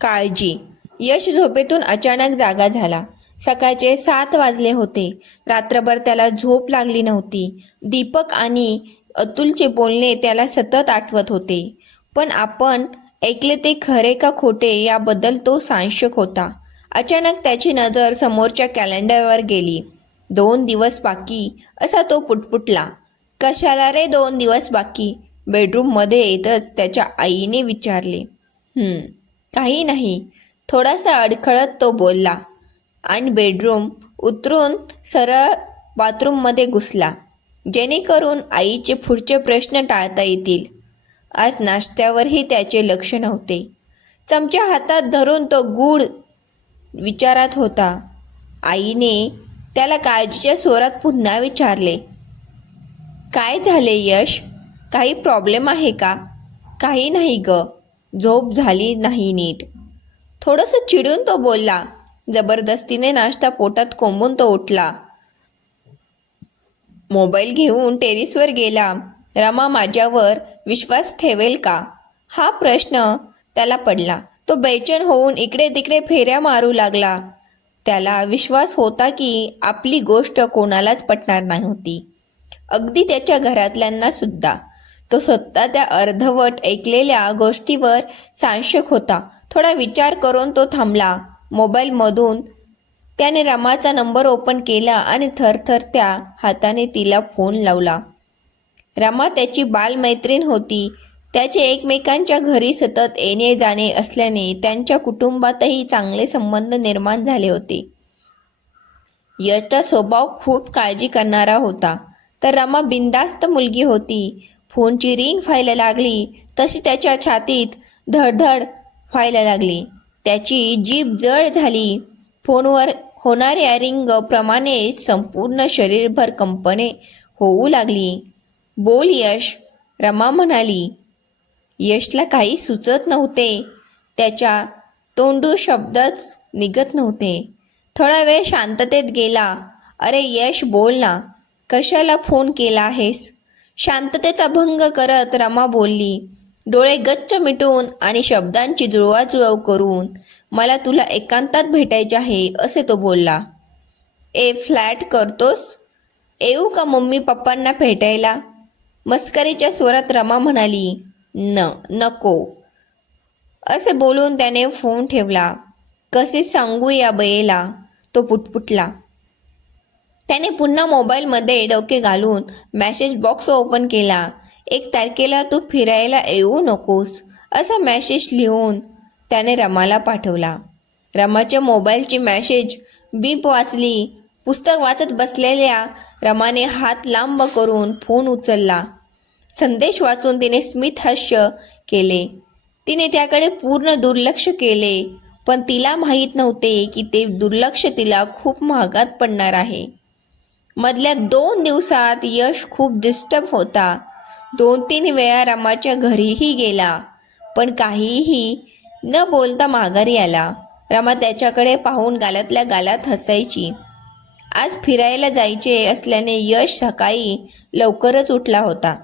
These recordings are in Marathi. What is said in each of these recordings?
काळजी. यश झोपेतून अचानक जागा झाला. सकाळचे 7 वाजले होते. रात्रभर त्याला झोप लागली नव्हती. दीपक आणि अतुलचे बोलणे त्याला सतत आठवत होते. पण आपण ऐकले ते खरे का खोटे याबद्दल तो साशंक होता. अचानक त्याची नजर समोरच्या कॅलेंडरवर गेली. 2 दिवस बाकी असा तो पुटपुटला. कशाला रे 2 दिवस बाकी? बेडरूममध्ये येतच त्याच्या आईने विचारले. काही नाही, थोडासा अडखळत तो बोलला आणि बेडरूम उतरून सरळ बाथरूममध्ये घुसला, जेणेकरून आईचे पुढचे प्रश्न टाळता येतील. आज नाश्त्यावरही त्याचे लक्ष नव्हते. चमचा हातात धरून तो गूढ विचारात होता. आईने त्याला काळजीच्या स्वरात पुन्हा विचारले, काय झाले यश? काही प्रॉब्लेम आहे का? काही नाही ग, झोप झाली नाही नीट. थोडंसं चिडून तो बोलला. जबरदस्तीने नाश्ता पोटात कोंबून तो उठला. मोबाईल घेऊन टेरेसवर गेला. रमा माझ्यावर विश्वास ठेवेल का? हा प्रश्न त्याला पडला. तो बेचैन होऊन इकडे तिकडे फेऱ्या मारू लागला. त्याला विश्वास होता की आपली गोष्ट कोणालाच पटणार नव्हती, अगदी त्याच्या घरातल्यांना सुद्धा. तो स्वतः त्या अर्धवट ऐकलेल्या गोष्टीवर साशंक होता. थोडा विचार करून तो थांबला. मोबाईलमधून त्याने रमाचा नंबर ओपन केला आणि थरथर त्या हाताने तिला फोन लावला. रमा त्याची बालमैत्रीण होती. त्याचे एकमेकांच्या घरी सतत येणे जाणे असल्याने त्यांच्या कुटुंबातही चांगले संबंध निर्माण झाले होते. यशचा स्वभाव खूप काळजी करणारा होता, तर रमा बिनधास्त मुलगी होती. फोनची रिंग व्हायला लागली तशी त्याच्या छातीत धडधड व्हायला लागली. त्याची जीभ जड झाली. फोनवर होणाऱ्या रिंग प्रमाणे संपूर्ण शरीरभर कंपने होऊ लागली. बोल यश, रमा म्हणाली. यशला काही सुचत नव्हते. त्याच्या तोंडून शब्दच निघत नव्हते. थोडा वेळ शांततेत गेला. अरे यश, बोल ना, कशाला फोन केला आहेस? शांततेचा भंग करत रमा बोलली, डोळे गच्च मिटून आणि शब्दांची जुळवाजुळव करून. मला तुला एकांतात भेटायचे आहे असे तो बोलला. फ्लॅट करतोस? येऊ का मम्मी पप्पांना भेटायला? मस्करीच्या स्वरात रमा म्हणाली. नको असे बोलून त्याने फोन ठेवला. कसे सांगू या बयेला, तो पुटपुटला. त्याने पुन्हा मोबाईलमध्ये डोके घालून मेसेज बॉक्स ओपन केला. 1 तारखेला तू फिरायला येऊ नकोस असा मेसेज लिहून त्याने रमाला पाठवला. रमाच्या मोबाईलची मेसेज बीप वाचली. पुस्तक वाचत बसलेल्या रमाने हात लांब करून फोन उचलला. संदेश वाचून तिने स्मित हास्य केले. तिने त्याकडे पूर्ण दुर्लक्ष केले, पण तिला माहीत नव्हते की ते दुर्लक्ष तिला खूप महागात पडणार आहे. मधल्या 2 दिवसात यश खूप डिस्टर्ब होता. 2-3 वेळा रमाच्या घरीही गेला, पण काहीही न बोलता माघारी आला. रमा त्याच्याकडे पाहून गालातल्या गालात हसायची. आज फिरायला जायचे असल्याने यश सकाळी लवकरच उठला होता.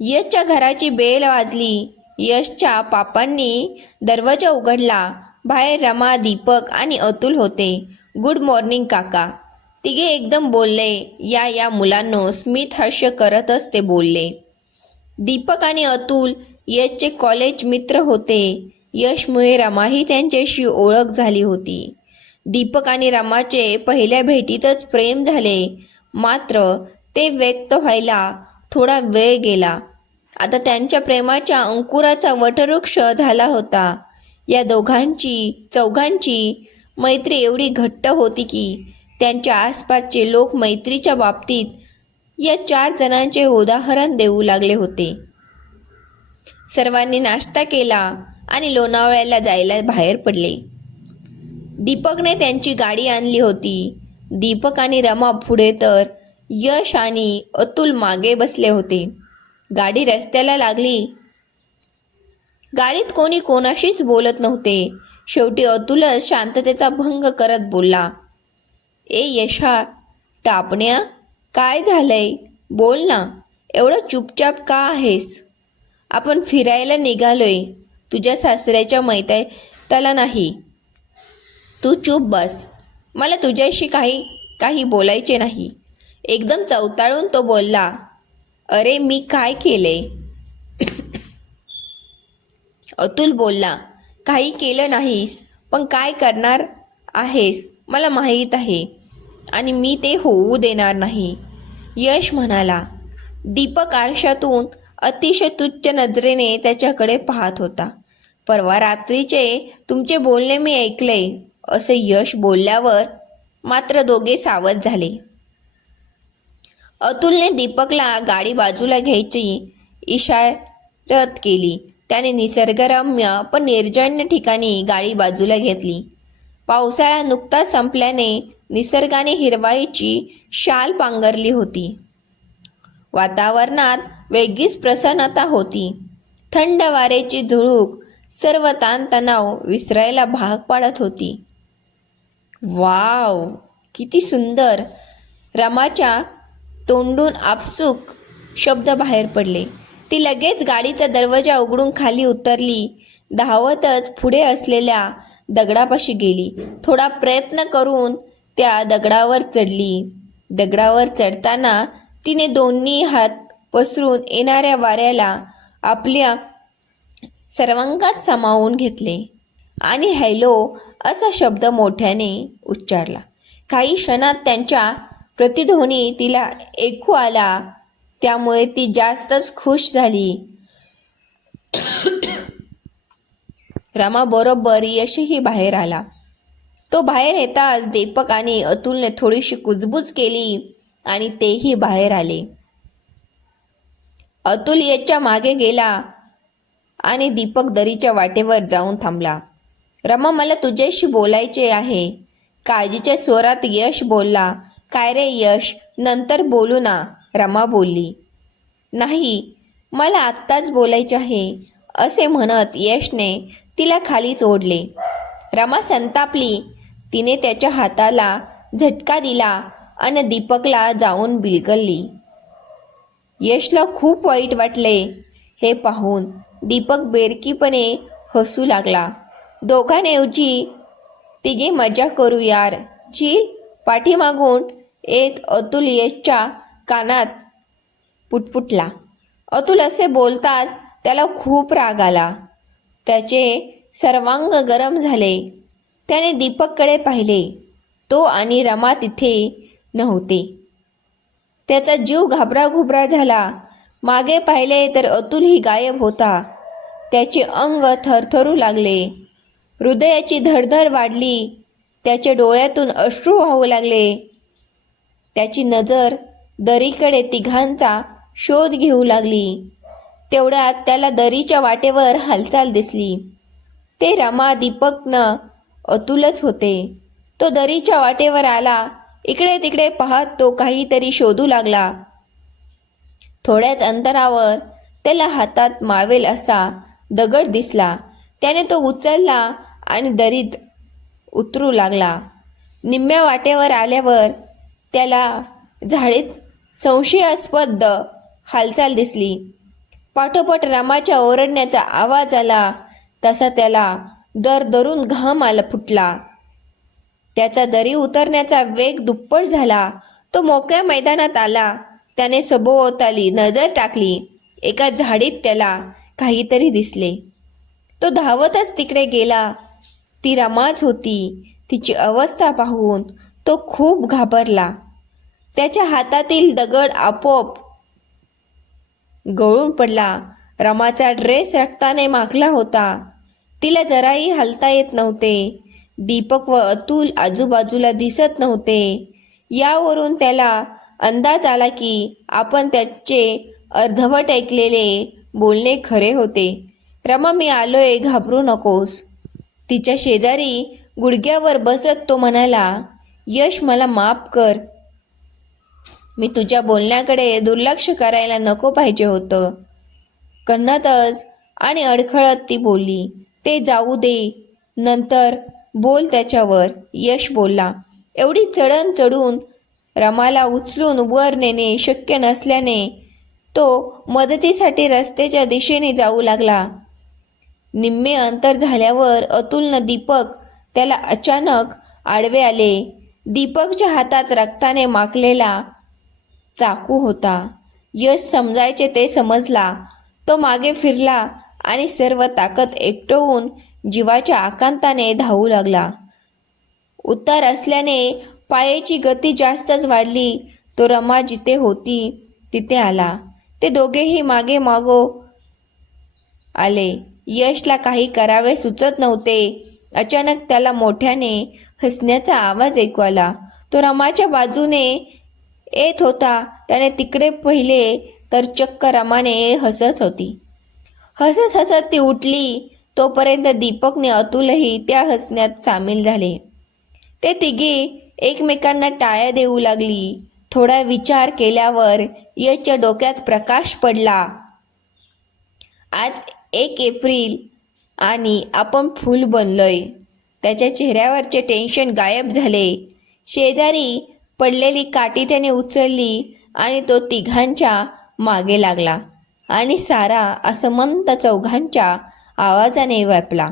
यशच्या घराची बेल वाजली. यशच्या पापांनी दरवाजा उघडला. बाहेर रमा, दीपक आणि अतुल होते. गुड मॉर्निंग काका, तिघे एकदम बोलले. या मुलांनो, स्मित हास्य करतच ते बोलले. दीपक आणि अतुल यशचे कॉलेज मित्र होते. यशमुळे रमाही त्यांच्याशी ओळख झाली होती. दीपक आणि रमाचे पहिल्या भेटीतच प्रेम झाले, मात्र ते व्यक्त व्हायला थोडा वेळ गेला. आता त्यांच्या प्रेमाच्या अंकुराचा वटवृक्ष झाला होता. या चौघांची मैत्री एवढी घट्ट होती की त्यांच्या आसपासचे लोक मैत्रीच्या बाबतीत या 4 जणांचे उदाहरण देऊ लागले होते. सर्वांनी नाश्ता केला आणि लोणावळ्याला जायला बाहेर पडले. दीपकने त्यांची गाडी आणली होती. दीपक आणि रमा पुढे तर यश आणि अतुल मागे बसले होते. गाडी रस्त्याला लागली. गाडीत कोणी कोणाशीच बोलत नव्हते. शेवटी अतुलच शांततेचा भंग करत बोलला. यशा, टापण्या, काय झालंय? बोल ना, एवढं चुपचाप का आहेस? आपण फिरायला निघालोय, तुझ्या सासऱ्याच्या मैत्याला नाही. तू चूप बस. मला तुझ्याशी काही बोलायचे नाही. एकदम चवताळून तो बोलला. अरे मी काय केले? अतुल बोलला. काही केलं नाहीस, पण काय करणार आहेस मला माहीत आहे, आणि मी ते होऊ देणार नाही. यश म्हणाला. दीपक आरशातून अतिशय तुच्छ नजरेने त्याच्याकडे पाहत होता. परवा रात्रीचे तुमचे बोलणे मी ऐकले, असे यश बोलल्यावर मात्र दोघे सावध झाले. अतुलने दीपकला गाडी बाजूला घ्यायची इशारत केली. त्याने निसर्गरम्य पण निर्जन ठिकाणी गाडी बाजूला घेतली. पावसाळा नुकताच संपल्याने निसर्गाने हिरवाईची शाल पांघरली होती. वातावरणात वेगळीच प्रसन्नता होती. थंड वाऱ्याची झुळूक सर्व ताणतणाव विसरायला भाग पाडत होती. वाव, किती सुंदर! रमाच्या तोंडून आपसूक शब्द बाहेर पडले. ती लगेच गाडीचा दरवाजा उघडून खाली उतरली. धावतच पुढे असलेल्या दगडापाशी गेली. थोडा प्रयत्न करून त्या दगडावर चढली. दगडावर चढताना तिने दोन्ही हात पसरून येणाऱ्या वाऱ्याला आपल्या सर्वांगात सामावून घेतले आणि हॅलो असा शब्द मोठ्याने उच्चारला. काही क्षणात त्यांच्या प्रतिध्वनी तिला ऐकू आला, त्यामुळे ती जास्तच खुश झाली. रमा बरोबर यशही बाहेर आला. तो बाहेर येताच दीपक आणि अतुलने थोडीशी कुजबूज केली आणि तेही बाहेर आले. अतुल याच्या मागे गेला आणि दीपक दरीच्या वाटेवर जाऊन थांबला. रमा, मला तुझ्याशी बोलायचे आहे, काळजीच्या स्वरात यश बोलला. काय रे यश, नंतर बोलू ना, रमा बोलली. नाही, मला आत्ताच बोलायचे आहे, असे म्हणत यशने तिला खालीच ओढले. रमा संतापली. तिने त्याच्या हाताला झटका दिला आणि दीपकला जाऊन बिलगली. यशला खूप वाईट वाटले हे पाहून. दीपक बेरकीपणे हसू लागला. दोघांऐवजी तिघे मजा करू यार, चिल. पाठीमागून येत अतुल यशच्या कानात पुटपुटला. अतुल असे बोलताच त्याला खूप राग आला. त्याचे सर्वांग गरम झाले. त्याने दीपककडे पाहिले. तो आणि रमा तिथे नव्हते. त्याचा जीव घाबराघुबरा झाला. मागे पाहिले तर अतुलही गायब होता. त्याचे अंग थरथरू लागले. हृदयाची धडधड वाढली. त्याच्या डोळ्यातून अश्रू वाहू लागले. त्याची नजर दरीकडे तिघांचा शोध घेऊ लागली. तेवढ्यात त्याला दरीच्या वाटेवर हालचाल दिसली. ते रमा, दीपक न अतुलच होते. तो दरीच्या वाटेवर आला. इकडे तिकडे पाहत तो काहीतरी शोधू लागला. थोड्याच अंतरावर त्याला हातात मावेल असा दगड दिसला. त्याने तो उचलला आणि दरीत उतरू लागला. निम्म्या वाटेवर आल्यावर त्याला झाडीत संशयास्पद हालचाल दिसली. पाठोपाठ रमाच्या ओरडण्याचा आवाज आला. तसा त्याला दरदरून घाम फुटला. त्याचा दरी उतरण्याचा वेग दुप्पट झाला. तो मोकळ्या मैदानात आला. त्याने सभोवताली नजर टाकली. एका झाडीत त्याला काहीतरी दिसले. तो धावतच तिकडे गेला. ती रमाच होती. तिची अवस्था पाहून तो खूप घाबरला. त्याच्या हातातील दगड आपोआप गळून पडला. रमाचा ड्रेस रक्ताने माखला होता. तिला जराही हलता येत नव्हते. दीपक व अतुल आजूबाजूला दिसत नव्हते. यावरून त्याला अंदाज आला की आपण त्याचे अर्धवट ऐकलेले बोलणे खरे होते. रमा, मी आलोय, घाबरू नकोस. तिच्या शेजारी गुडघ्यावर बसत तो म्हणाला. यश, मला माफ कर. मी तुझ्या बोलण्याकडे दुर्लक्ष करायला नको पाहिजे होतं. कण्हतच आणि अडखळत ती बोलली. ते जाऊ दे, नंतर बोल त्याच्यावर. यश बोलला. एवढी चढण चढून रमाला उचलून वर नेणे शक्य नसल्याने तो मदतीसाठी रस्त्याच्या दिशेने जाऊ लागला. निम्मे अंतर झाल्यावर अतुलनं दीपक त्याला अचानक आडवे आले. दीपकच्या हातात रक्ताने माखलेला चाकू होता. यश समजायचे ते समजला. तो मागे फिरला आणि सर्व ताकद एकटवून जीवाच्या आकांताने धावू लागला. उतार असल्याने पायाची गती जास्तच वाढली. तो रमा जिथे होती तिथे आला. ते दोघेही मागे मागो आले. यशला काही करावे सुचत नव्हते. अचानक त्याला मोठ्याने हसण्याचा आवाज ऐकू आला. तो रमाच्या बाजूने येत होता. त्याने तिकडे पाहिले तर चक्क रमाने हसत होती. हसत हसत ती उठली. तोपर्यंत दीपकने अतुलही त्या हसण्यात सामील झाले. ते तिघे एकमेकांना टाळ्या देऊ लागली. थोडा विचार केल्यावर यशच्या डोक्यात प्रकाश पडला. आज 1 एप्रिल आणि आपण फूल बनलोय. त्याच्या चेहऱ्यावरचे टेन्शन गायब झाले. शेजारी पडलेली काठी त्याने उचलली आणि तो तिघांच्या मागे लागला आणि सारा असमंत चौघांच्या आवाजाने व्यापला.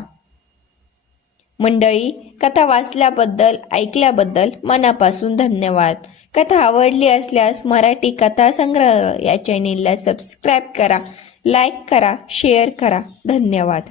मंडळी, कथा वाचल्याबद्दल, ऐकल्याबद्दल मनापासून धन्यवाद. कथा आवडली असल्यास मराठी कथा संग्रह या चॅनेलला सबस्क्राईब करा, लाईक करा, शेअर करा. धन्यवाद.